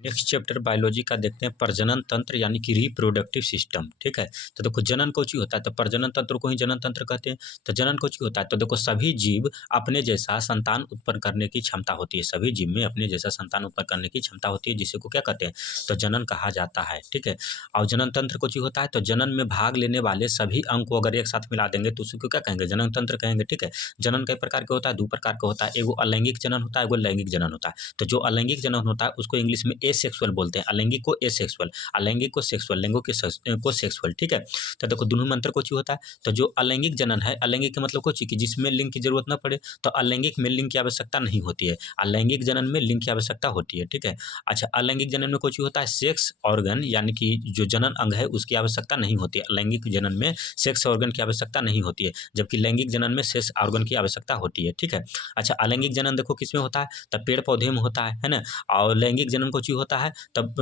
Next chapter biology का देखते हैं प्रजनन तंत्र यानी कि रिप्रोडक्टिव सिस्टम। ठीक है, तो देखो जनन कोची होता है तो प्रजनन तंत्र को ही जनन तंत्र कहते हैं। तो जनन कोची होता है तो देखो सभी जीव अपने जैसा संतान उत्पन्न करने की क्षमता होती है। सभी जीव में अपने जैसा संतान उत्पन्न करने की क्षमता होती है, जिसे को क्या कहते हैं तो जनन कहा जाता है। ठीक है, और जनन तंत्र कोची होता है तो जनन में भाग लेने वाले सभी अंग को अगर एक साथ मिला देंगे तो उसको क्या कहेंगे जनन तंत्र कहेंगे। ठीक है, जनन कई प्रकार के होता है, दो प्रकार का होता है, एगो अलैंगिक जनन होता है, एगो लैंगिक जनन होता है। तो जो अलैंगिक जनन होता है उसको इंग्लिश में एसेक्सुअल बोलते हैं, अलैंगिक को एसेक्सुअल, अलैंगिक को सेक्सुअल, लैंगिक को सेक्सुअल। ठीक है, तो देखो दोनों में अंतर कुछ होता है। तो जो अलैंगिक जनन है, अलैंगिक का मतलब कुछ कि जिसमें लिंग की जरूरत ना पड़े, तो अलैंगिक में लिंग की आवश्यकता नहीं होती है, अलैंगिक जनन में लिंग की आवश्यकता होती है। ठीक है, अच्छा अलैंगिक जनन में कुछ होता है सेक्स ऑर्गन यानी कि जो जनन अंग है उसकी आवश्यकता नहीं होती है। अलैंगिक जनन में सेक्स ऑर्गन की आवश्यकता नहीं होती है, जबकि लैंगिक जनन में सेक्स ऑर्गन की आवश्यकता होती है। ठीक है, अच्छा अलैंगिक जनन देखो किसमें होता है, तब पेड़ पौधे में होता है ना। और लैंगिक जनन कुछ होता है तब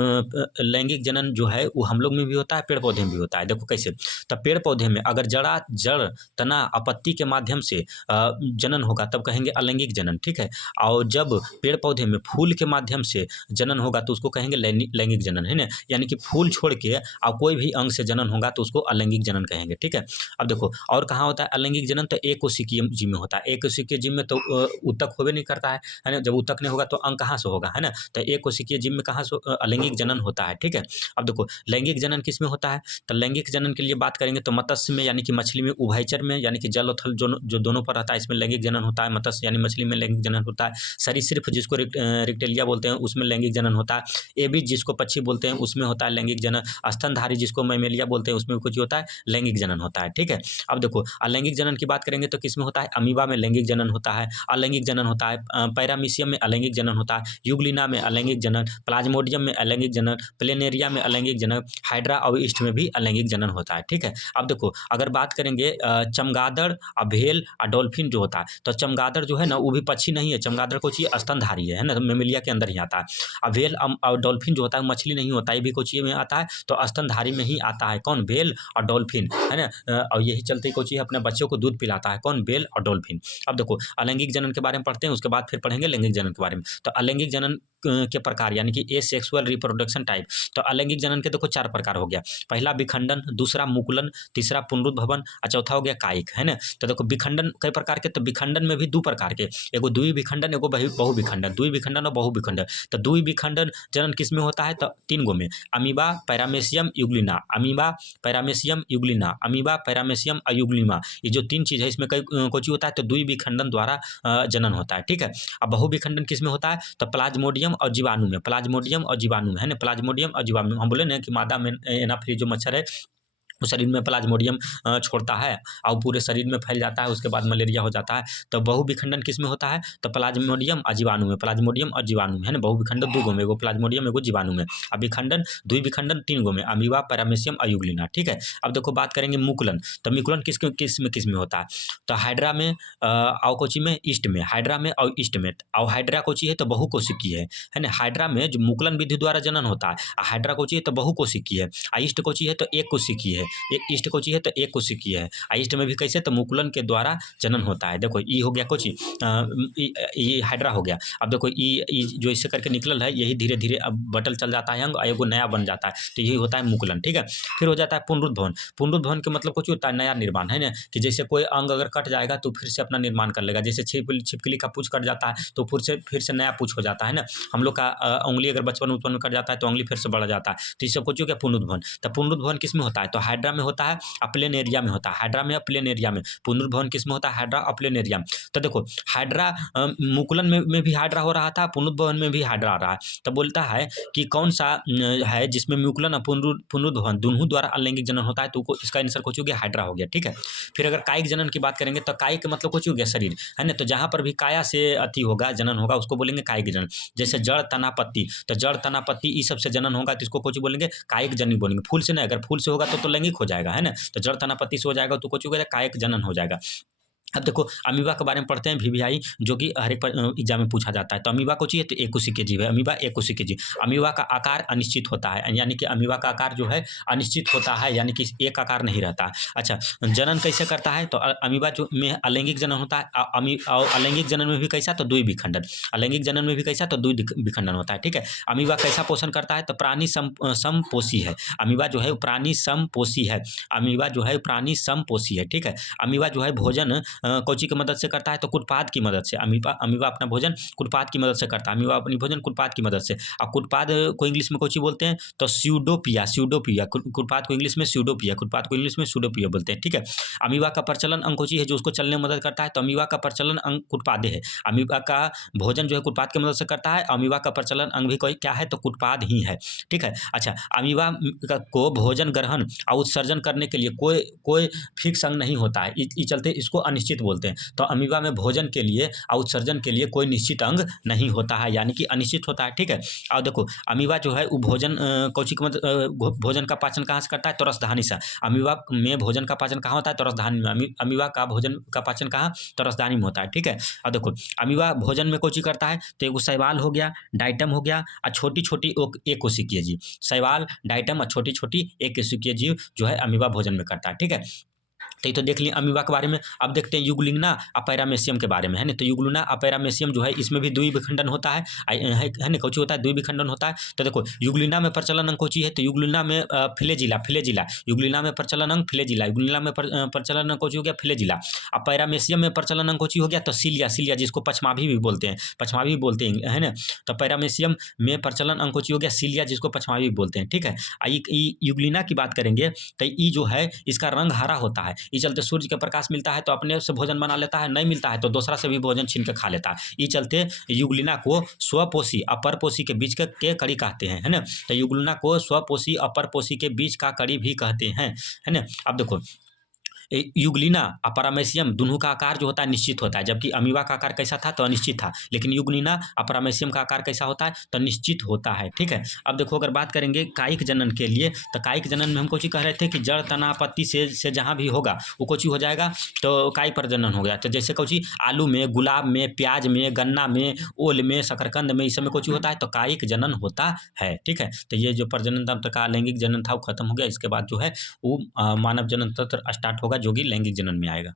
लैंगिक जनन जो है वो हम लोग में भी होता है, पेड़ पौधे में भी होता है। देखो कैसे, तब पेड़ पौधे में अगर जड़ तना अपत्ति के माध्यम से जनन होगा तब कहेंगे अलैंगिक जनन। ठीक है, और जब पेड़ पौधे में फूल के माध्यम से जनन होगा तो उसको कहेंगे लैंगिक जनन, है ना। यानी कि फूल छोड़ के और कोई भी अंग से जनन होगा तो उसको अलैंगिक जनन कहेंगे। ठीक है, अब देखो और कहाँ होता है अलैंगिक जनन, तो एक कोशिकीय जीव में होता है। एक कोशिकीय जीव में तो ऊतक होबे नहीं करता है ना। जब ऊतक नहीं होगा तो अंग कहाँ से होगा, है ना। तो एक कोशिकीय जीव में कहाँ से अलैंगिक जनन होता है। ठीक है, अब देखो लैंगिक जनन किस में होता है, तो लैंगिक जनन के लिए बात करेंगे तो मत्स्य में यानी कि मछली में, उभयचर में यानी कि जल और थल जो दोनों पर रहता है इसमें लैंगिक जनन होता है। मत्स्य यानी मछली में लैंगिक जनन होता है। सरीसृप जिसको रिक्टेलिया बोलते हैं उसमें लैंगिक जनन होता है। एबीज जिसको पक्षी बोलते हैं उसमें होता है लैंगिक जनन। स्तनधारी जिसको मैमेलिया बोलते हैं उसमें कुछ होता है लैंगिक जनन होता है। ठीक है, अब देखो अलैंगिक जनन की बात करेंगे तो किसमें होता है, अमीबा में लैंगिक जनन होता है, अलैंगिक जनन होता है। पैरामीशियम में अलैंगिक जनन होता है, यूग्लिना में अलैंगिक जनन, प्लाज्मोडियम में अलैंगिक जनन, प्लेनेरिया में अलैंगिक जनन, हाइड्रा और ईस्ट में भी अलैंगिक जनन होता है। ठीक है, अब देखो अगर बात करेंगे चमगादड़ व्हेल और डॉल्फिन जो होता है, तो चमगादड़ जो है ना वो भी पक्षी नहीं है, चमगादड़ को चाहिए स्तनधारी है ना, मेमेलिया के अंदर ही आता है। अब व्हेल और डॉल्फिन जो होता है मछली नहीं होता है, ये भी कोची में आता है तो स्तनधारी में ही आता है। कौन, व्हेल और डॉल्फिन, है ना। और यही चलते कोची अपने बच्चों को दूध पिलाता है, कौन, व्हेल और डॉल्फिन। अब देखो अलैंगिक जनन के बारे में पढ़ते हैं, उसके बाद फिर पढ़ेंगे लैंगिक जनन के बारे में। तो अलैंगिक जनन के प्रकार यानी कि एसेक्सुअल रिप्रोडक्शन टाइप। तो अलैंगिक जनन के देखो 4 प्रकार हो गया, पहला विखंडन, दूसरा मुकुलन, तीसरा पुनरुद्भवन और चौथा हो गया कायिक, है ना। तो देखो विखंडन कई प्रकार के, तो विखंडन में भी 2 प्रकार के, एगो द्विविखंडन एगो बहुविखंडन, द्विविखंडन और बहुविखंडन। तो द्विविखंडन जनन किस में होता है, तो 3 गो में, amoeba, paramecium, Euglena, amoeba, paramecium, Euglena, amoeba, paramecium और यूग्लिमा। ये जो 3 चीज है इसमें कई कुछ होता है तो द्विविखंडन द्वारा जनन होता है। ठीक है, अब बहुविखंडन किस में होता है, तो प्लाज्मोडियम और जीवाणु में, प्लाज्मोडियम और जीवाणु में, है ना। प्लाज्मोडियम और जीवाणु, हम बोले ना कि मादा में एनाफ्री जो मच्छर है वो शरीर में प्लाज्मोडियम छोड़ता है और पूरे शरीर में फैल जाता है, उसके बाद मलेरिया हो जाता है। तो बहुविखंडन किस में होता है, तो प्लाज्मोडियम और जीवाणु में, प्लाज्मोडियम और जीवाणु में, है ना। बहुविखंडन 2 गो में, एगो प्लाज्मोडियम एगो जीवाणु में। अब विखंडन द्विविखंडन 3 गो में, अमीबा, पैरामेसियम और यूग्लिना। ठीक है, अब देखो बात करेंगे मुकुलन, तो मुकुलन किस में होता है, तो हाइड्रा में और कोची में, ईस्ट में, हाइड्रा में और ईस्ट में। और हाइड्रा कोची है तो बहुकोशिकीय है ना। हाइड्रा में जो मुकुलन विधि द्वारा जनन होता है, हाइड्रा कोची है तो बहुकोशिकीय है, ईस्ट कोची है तो एक कोशिकीय है, ईस्ट कोची है तो एक कोशिकीय है। ईस्ट में भी कैसे, तो मुकुलन के द्वारा जनन होता है। देखो ई हो गया कोची, ये हाइड्रा हो गया। अब देखो ई जो इससे करके निकलल है यही धीरे धीरे अब बटल चल जाता है अंग, एगो नया बन जाता है, तो यही होता है मुकुलन। ठीक है, फिर हो जाता है पुनरुद्भवन। पुनरुद्भवन के मतलब कुछ होता है नया निर्माण, है ना, कि जैसे कोई अंग अगर कट जाएगा तो फिर से अपना निर्माण कर लेगा। जैसे छिपकली का पूछ कट जाता है तो फिर से नया पूछ हो जाता है ना। हम लोग का उंगली अगर बचपन उत्पन्न में कट जाता है तो उंगली फिर से बढ़ जाता है, तो इस सब कुछ हो गया पुनरुद्भवन। तो पुनरुद्भवन किस में होता है, तो हाइड्रा में होता है, प्लेन एरिया में होता है, हाइड्रा में प्लेन एरिया में। पुनरुद्भवन किस में होता है, हाइड्रा और प्लेन एरिया में। तो देखो हाइड्रा मुकुलन में भी हाइड्रा हो रहा था, पुनरुद्भवन में भी हाइड्रा आ रहा है। तो बोलता है कि कौन सा है जिसमें मुकुलन और पुनरुद्भवन दोनों द्वारा अलैंगिक जनन होता है, तो इसका आंसर कुछ हो गया हाइड्रा हो गया। ठीक है, फिर अगर कायिक जनन की बात करेंगे तो कायिक मतलब कुछ हो गया शरीर, है ना। तो जहां पर भी काया से अति होगा जनन होगा उसको बोलेंगे कायिक जनन। जैसे जड़ तना पत्ती, तो जड़ तना पत्ती इस सबसे जनन होगा तो इसको कुछ बोलेंगे कायिक जनन बोलेंगे। फूल से नहीं, अगर फूल से होगा तो लैंगिक हो जाएगा, है ना। तो जड़ तना पत्ती से हो जाएगा तो कुछ हो गया कायिक जनन हो जाएगा। अब देखो अमीबा के बारे में पढ़ते हैं वीवीआई, जो कि हर एक एग्जाम में पूछा जाता है। तो अमीबा को चाहिए तो एक कोशिकीय जीव है, अमीबा एक कोशिकीय जीव। अमीबा का आकार अनिश्चित होता है, यानी कि अमीबा का आकार जो है अनिश्चित होता है, यानी कि एक आकार नहीं रहता है। अच्छा, जनन कैसे करता है? तो अमीबा जो में अलैंगिक जनन होता है, और अलैंगिक जनन में भी कैसा? तो द्वि विखंडन। अलैंगिक जनन में भी कैसा? तो द्वि विखंडन होता है। ठीक है, अमीबा कैसा पोषण करता है? तो प्राणी समपोषी है। अमीबा जो है प्राणी समपोषी है। अमीबा जो है प्राणी समपोषी है। ठीक है, अमीबा जो है भोजन कौची की मदद से करता है? तो कुटपाद की मदद से। अमीबा अमीबा अपना भोजन कुटपाद की मदद से करता है। अमीबा अपनी भोजन कुटपाद की मदद से। और कुटपाद को इंग्लिश में कौची बोलते हैं? तो स्यूडोपिया। स्यूडोपिया कुटपाद को इंग्लिश में स्यूडोपिया, कुटपाद को इंग्लिश में स्यूडोपिया बोलते हैं। ठीक है, अमीबा का प्रचलन अंग कौची है जो उसको चलने में मदद करता है? तो अमीबा का प्रचलन अंग कुटपादे है। अमीबा का भोजन जो है कुटपाद की मदद से करता है, अमीबा का प्रचलन अंग भी कोई क्या है? तो कुटपाद ही है। ठीक है, अच्छा, अमीबा को भोजन ग्रहण और उत्सर्जन करने के लिए कोई कोई फिक्स अंग नहीं होता है, इस चलते इसको अनिश्चित बोलते हैं। तो अमीबा में भोजन के लिए और उत्सर्जन के लिए कोई निश्चित अंग नहीं होता है, यानी कि अनिश्चित होता है। ठीक है, और देखो अमीबा जो है वो भोजन कौची की भोजन का पाचन कहाँ से करता है? तो रसधानी से। अमीबा में भोजन का पाचन कहाँ होता है? तो रसधानी में। अमीबा का भोजन का पाचन कहाँ? तो रसधानी में होता है। ठीक है, और देखो अमीबा भोजन में कौची करता है? तो एगो शैवाल हो गया, डाइटम हो गया, और छोटी छोटी एक कोशिकीय जीव। शैवाल, डाइटम और छोटी छोटी एक कोशिकीय जीव जो है अमीबा भोजन में करता है। ठीक है, तो देख लिए अमीबा के बारे में। अब देखते हैं युगलिंगना और पैरामेसियम के बारे में, है ना। तो युगलिना और पैरामेसियम जो है इसमें भी द्वि विखंडन होता है, है ना। कौची होता है? द्वि विखंडन होता है। तो देखो युगलिना में प्रचलन अंग कौची है? तो युगलिना में फ्लेजिला। फ्लेजिला युगलिना में प्रचलन अंग फ्लेजिला। युगलिना में प्रचलन अंग कौची हो गया? फ्लेजिला। अब पैरामेसियम में प्रचलन अंग कौची हो गया? तो सीलिया। सीलिया जिसको पचमाभी भी बोलते हैं, पचमाभी बोलते हैं, है ना। तो पैरामेसियम में प्रचलन अंग कौची हो गया? सीलिया, जिसको पचमाभी बोलते हैं। ठीक है, युगलिना की बात करेंगे तो ई जो है इसका रंग हरा होता है। इस चलते सूर्य का प्रकाश मिलता है तो अपने से भोजन बना लेता है, नहीं मिलता है तो दूसरा से भी भोजन छीन के खा लेता है। इस चलते युगलिना को स्वपोषी अपरपोषी के बीच के कड़ी कहते हैं, है ना। तो युगलिना को स्वपोषी अपरपोषी के बीच का कड़ी भी कहते हैं, है ना। अब देखो युगलिना और पैरामेसियम दोनों का आकार जो होता है निश्चित होता है, जबकि अमीबा का आकार कैसा था? तो अनिश्चित था। लेकिन युगलिना और पैरामेसियम का आकार कैसा होता है? तो निश्चित होता है। ठीक है, अब देखो अगर बात करेंगे कायिक जनन के लिए, तो कायिक जनन में हम कुछ कह रहे थे कि जड़ तना पत्ती से जहाँ भी होगा वो कुछ हो जाएगा तो कायिक प्रजनन हो गया। तो जैसे कुछ आलू में, गुलाब में, प्याज में, गन्ना में, ओल में, शकरकंद में, इस समय कुछ होता है तो कायिक जनन होता है। ठीक है, तो ये जो प्रजनन तंत्र का लैंगिक जनन था वो खत्म हो गया। इसके बाद जो है वो मानव जनन तंत्र स्टार्ट होगा जो कि लैंगिक जनन में आएगा।